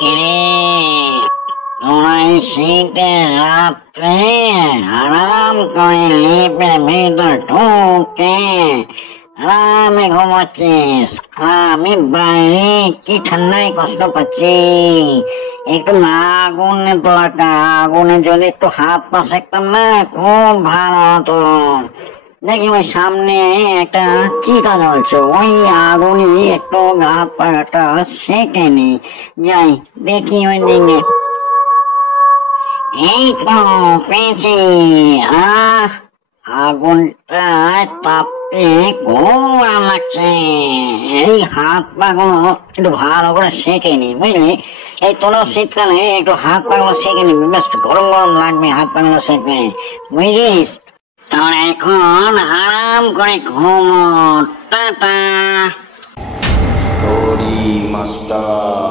কিরে, তোরা এই শীতের রাত্রে আরাম করে লেপের ভেতর ঢুকে আরামে ঘুমাচ্ছিস। আমি বাইরে কি ঠান্ডায় কষ্ট পাচ্ছি। একটু আগুনে তো আগুনে যদি একটু হাত পা সেকতাম না, খুব ভালো হতো। দেখি ওই সামনে একটা চিতা জ্বলছে, ওই আগুনে একটু হাত পাটা সেকে নি। যাই দেখি ওই দিকে। এই তো পেয়েছি। আগুনটা তাপতে খুব আরাম লাগছে। এই হাত পা গুলো একটু ভালো করে সেকে নি, বুঝলি? এই তোরা শীতকালে একটু হাত পা গুলো সেকে নিবি, বেশ গরম গরম লাগবে হাত পা গুলো সেকলে, বুঝলিস? তোর এখন আরাম করে ঘুমো। টাটা। Story master.